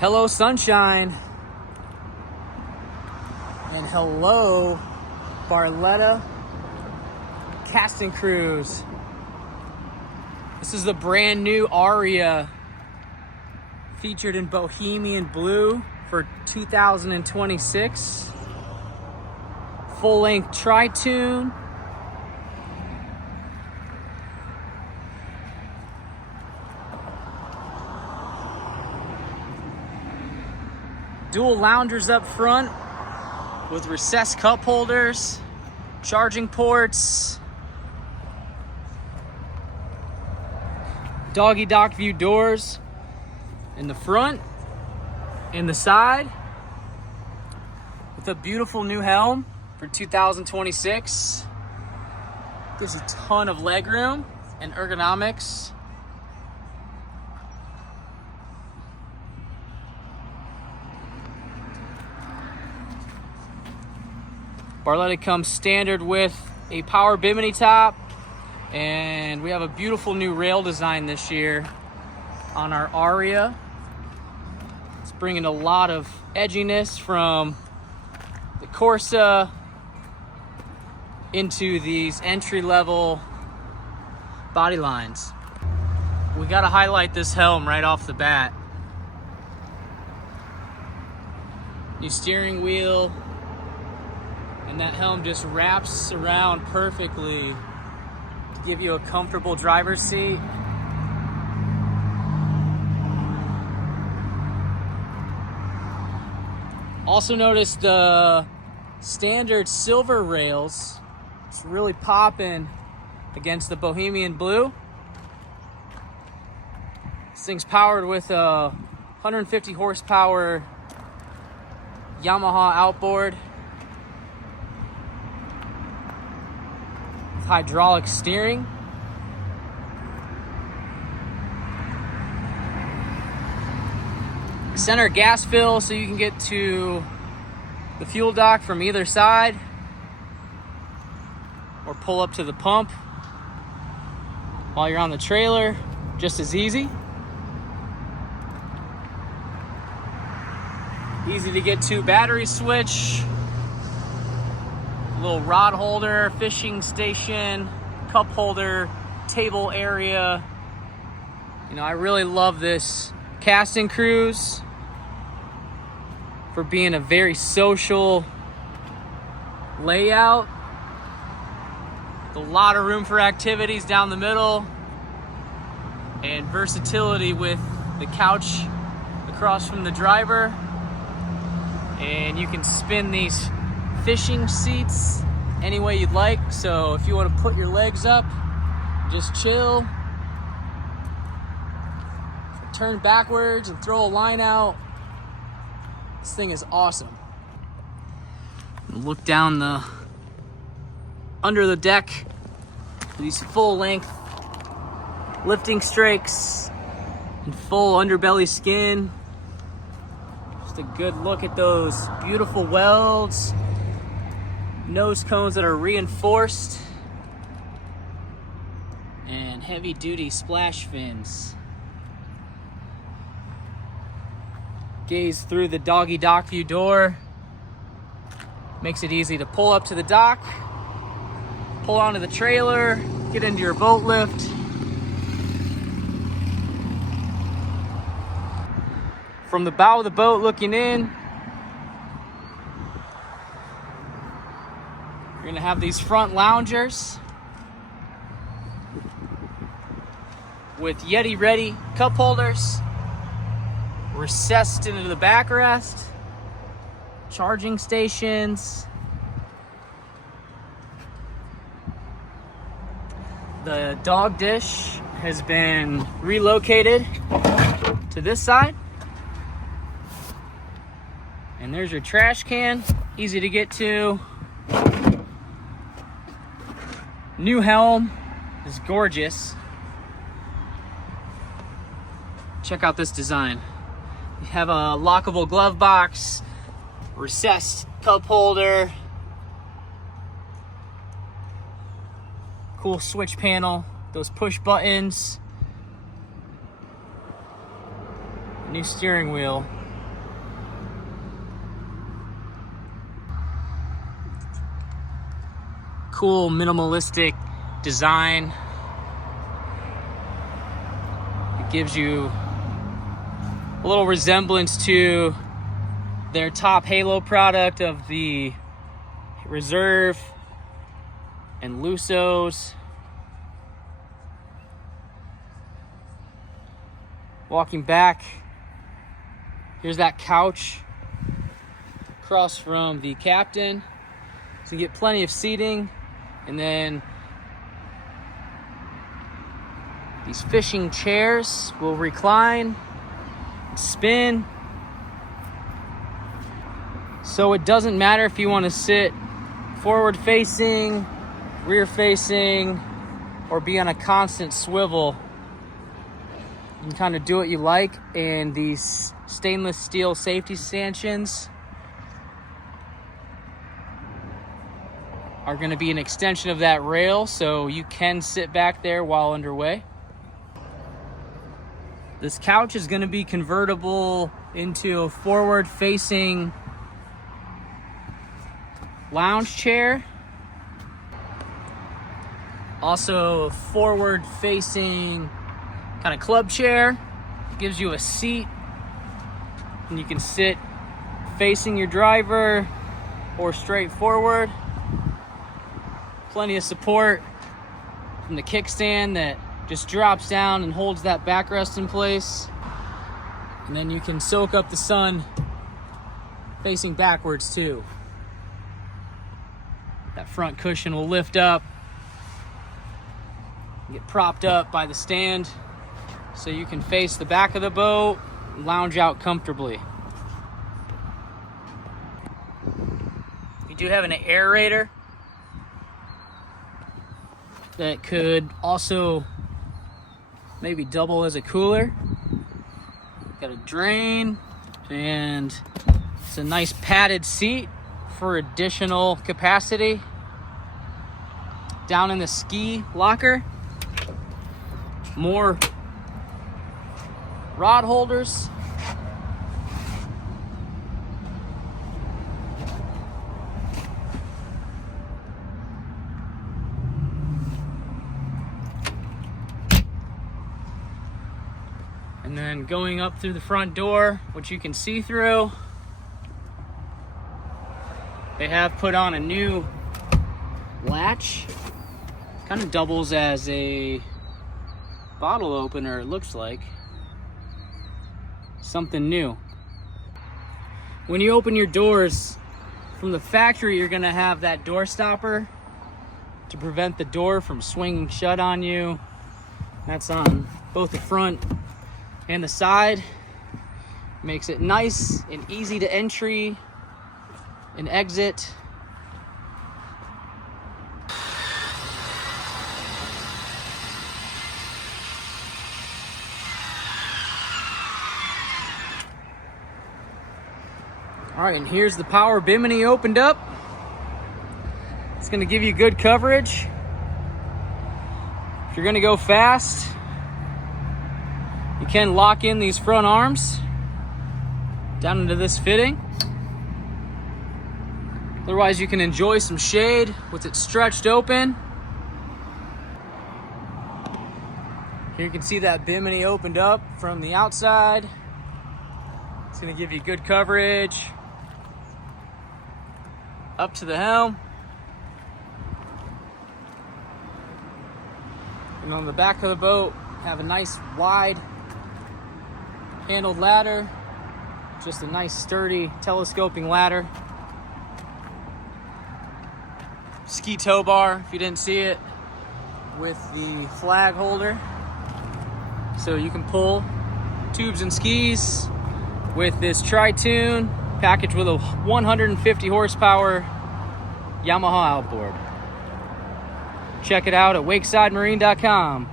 Hello, sunshine. And hello, Barletta casting crews. This is the brand new Aria featured in Bohemian Blue for 2026. Full-length tri-tune. Dual loungers up front with recessed cup holders, charging ports, doggy dock view doors in the front and the side, with a beautiful new Helm for 2026. Gives a ton of legroom and ergonomics. Barletta comes standard with a power bimini top, and we have a beautiful new rail design this year on our Arya. It's bringing a lot of edginess from the Corsa into these entry-level body lines. We gotta highlight this Helm right off the bat. New steering wheel, and that Helm just wraps around perfectly to give you a comfortable driver's seat. Also notice the standard silver rails. It's really popping against the Bohemian Blue. This thing's powered with a 150 horsepower Yamaha Outboard. Hydraulic steering. Center gas fill so you can get to the fuel dock from either side, or pull up to the pump while you're on the trailer, just as easy. Easy to get to battery switch. Little rod holder, fishing station, cup holder, table area. You know, I really love this casting cruise for being a very social layout. A lot of room for activities down the middle, and versatility with the couch across from the driver. And you can spin these fishing seats any way you'd like. So if you want to put your legs up, just chill, turn backwards and throw a line out. This thing is awesome. Look down the under the deck. These full length lifting strakes and full underbelly skin. Just a good look at those beautiful welds. Nose cones that are reinforced, and heavy duty splash fins. Gaze through the doggy dock view door. Makes it easy to pull up to the dock, pull onto the trailer, get into your boat lift. From the bow of the boat looking in, you're gonna have these front loungers with Yeti ready cup holders, recessed into the backrest, charging stations. The dog dish has been relocated to this side. And there's your trash can, easy to get to. New Helm is gorgeous. Check out this design. You have a lockable glove box, recessed cup holder, cool switch panel, those push buttons, new steering wheel. cool minimalistic design. It gives you a little resemblance to their top halo product of the Reserve and Lusos. Walking back, here's that couch across from the captain. So you get plenty of seating, and then these fishing chairs will recline, spin. So it doesn't matter if you want to sit forward facing, rear facing, or be on a constant swivel. You can kind of do what you like, and these stainless steel safety stanchions are going to be an extension of that rail, so you can sit back there while underway. This couch is going to be convertible into a forward-facing lounge chair. Also a forward-facing kind of club chair. Gives you a seat, and you can sit facing your driver or straight forward. Plenty of support from the kickstand that just drops down and holds that backrest in place. And then you can soak up the sun facing backwards too. That front cushion will lift up, get propped up by the stand, so you can face the back of the boat and lounge out comfortably. We do have an aerator that could also maybe double as a cooler. Got a drain, and it's a nice padded seat for additional capacity. Down in the ski locker, more rod holders. And then going up through the front door, which you can see through, they have put on a new latch. Kind of doubles as a bottle opener, it looks like. Something new. When you open your doors from the factory, you're gonna have that door stopper to prevent the door from swinging shut on you. That's on both the front and the side. Makes it nice and easy to entry and exit. All right, and here's the power bimini opened up. It's gonna give you good coverage. If you're gonna go fast, you can lock in these front arms down into this fitting. Otherwise, you can enjoy some shade with it stretched open. Here you can see that bimini opened up from the outside. It's gonna give you good coverage up to the helm. And on the back of the boat, have a nice wide handled ladder. Just a nice sturdy telescoping ladder. Ski tow bar, if you didn't see it, with the flag holder. So you can pull tubes and skis with this tri-tune packaged with a 150 horsepower Yamaha outboard. Check it out at wakesidemarine.com.